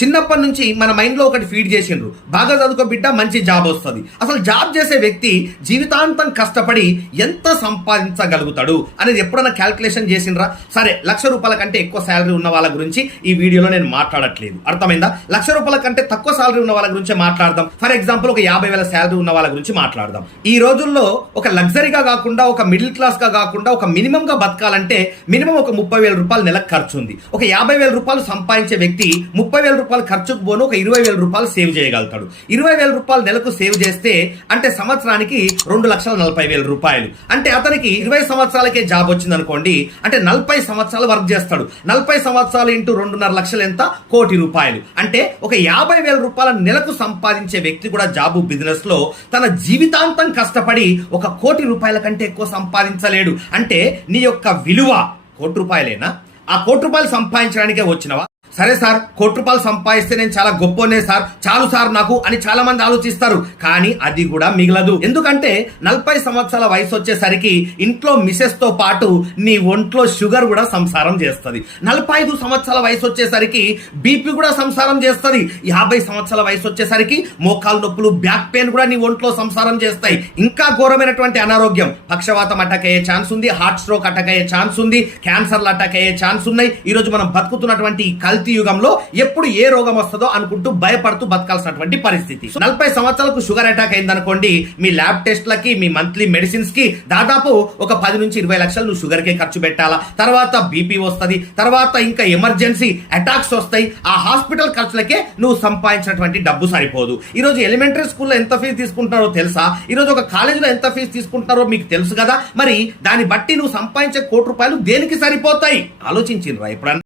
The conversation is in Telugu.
చిన్నప్పటి నుంచి మన మైండ్లో ఒకటి ఫీడ్ చేసిండ్రు, బాగా చదువుకో బిడ్డ మంచి జాబ్ వస్తుంది. అసలు జాబ్ చేసే వ్యక్తి జీవితాంతం కష్టపడి ఎంత సంపాదించగలుగుతాడు అనేది ఎప్పుడైనా క్యాల్కులేషన్ చేసిండ్రా? సరే, ₹1,00,000 కంటే ఎక్కువ శాలరీ ఉన్న వాళ్ళ గురించి ఈ వీడియోలో నేను మాట్లాడట్లేదు, అర్థమైందా? ₹1,00,000 కంటే తక్కువ శాలరీ ఉన్న వాళ్ళ గురించి మాట్లాడదాం. ఫర్ ఎగ్జాంపుల్ ఒక 50,000 శాలరీ ఉన్న వాళ్ళ గురించి మాట్లాడదాం. ఈ రోజుల్లో ఒక లగ్జరీగా కాకుండా, ఒక మిడిల్ క్లాస్ గా కాకుండా, ఒక మినిమం గా బతకాలంటే మినిమం ఒక ₹30,000 నెలకు ఖర్చు ఉంది. ఒక ₹50,000 సంపాదించే వ్యక్తి ₹30,000 ఖర్చుకు పోను ఒక ₹20,000 సేవ్ చేయగలుగుతాడు. ₹20,000 నెలకు సేవ్ చేస్తే అంటే సంవత్సరానికి ₹2,40,000. అంటే అతనికి 20 సంవత్సరాలకే జాబ్ వచ్చింది అనుకోండి, అంటే 40 సంవత్సరాలు వర్క్ చేస్తాడు. 40 సంవత్సరాలు ఇంటూ 2.5 లక్షలు ఎంత? ₹1,00,000. అంటే ఒక ₹50,000 నెలకు సంపాదించే వ్యక్తి కూడా జాబు బిజినెస్ లో తన జీవితాంతం కష్టపడి ఒక ₹1,00,000 కంటే ఎక్కువ సంపాదించలేడు. అంటే నీ యొక్క విలువ ₹1,00,000. ఆ ₹1,00,000 సంపాదించడానికే వచ్చినవా? సరే సార్, ₹1,00,000 సంపాదిస్తే నేను చాలా గొప్పనే సార్, చాలు సార్ నాకు అని చాలా మంది ఆలోచిస్తారు. కానీ అది కూడా మిగలదు. ఎందుకంటే 40 సంవత్సరాల వయసు వచ్చేసరికి ఇంట్లో మిసెస్ తో పాటు నీ ఒంట్లో షుగర్ కూడా సంసారం చేస్తుంది. 45 సంవత్సరాల వయసు వచ్చేసరికి బీపీ కూడా సంసారం చేస్తుంది. 50 సంవత్సరాల వయసు వచ్చేసరికి మోకాలు నొప్పులు, బ్యాక్ పెయిన్ కూడా నీ ఒంట్లో సంసారం చేస్తాయి. ఇంకా ఘోరమైనటువంటి అనారోగ్యం, పక్షవాతం అటాక్ అయ్యే ఛాన్స్ ఉంది, హార్ట్ స్ట్రోక్ అటాక్ అయ్యే ఛాన్స్ ఉంది, క్యాన్సర్లు అటాక్ అయ్యే ఛాన్స్ ఉన్నాయి. ఈ రోజు మనం బతుకుతున్నటువంటి కల్తీ యుగంలో ఎప్పుడు ఏ రోగం వస్తుందో అనుకుంటూ భయపడుతూ బతకాల్సినటువంటి పరిస్థితి. 40 సంవత్సరాలకు షుగర్ అటాక్ అయింది అనుకోండి, మీ ల్యాబ్ టెస్ట్లకి, మీ మంత్లీ మెడిసిన్స్ కి దాదాపు ఒక 10 నుంచి 20 లక్షలు నువ్వు షుగర్ కే ఖర్చు పెట్టాలా. తర్వాత బీపీ వస్తుంది, తర్వాత ఇంకా ఎమర్జెన్సీ అటాక్స్ వస్తాయి. ఆ హాస్పిటల్ ఖర్చులకే నువ్వు సంపాదించినటువంటి డబ్బు సరిపోదు. ఈ రోజు ఎలిమెంటరీ స్కూల్లో ఎంత ఫీజు తీసుకుంటారో తెలుసా? ఈ రోజు ఒక కాలేజీలో ఎంత ఫీజు తీసుకుంటారో మీకు తెలుసు కదా. మరి దాన్ని బట్టి నువ్వు సంపాదించే ₹1,00,000 దేనికి సరిపోతాయి? ఆలోచించిండ్రా ఎప్పుడన్నా?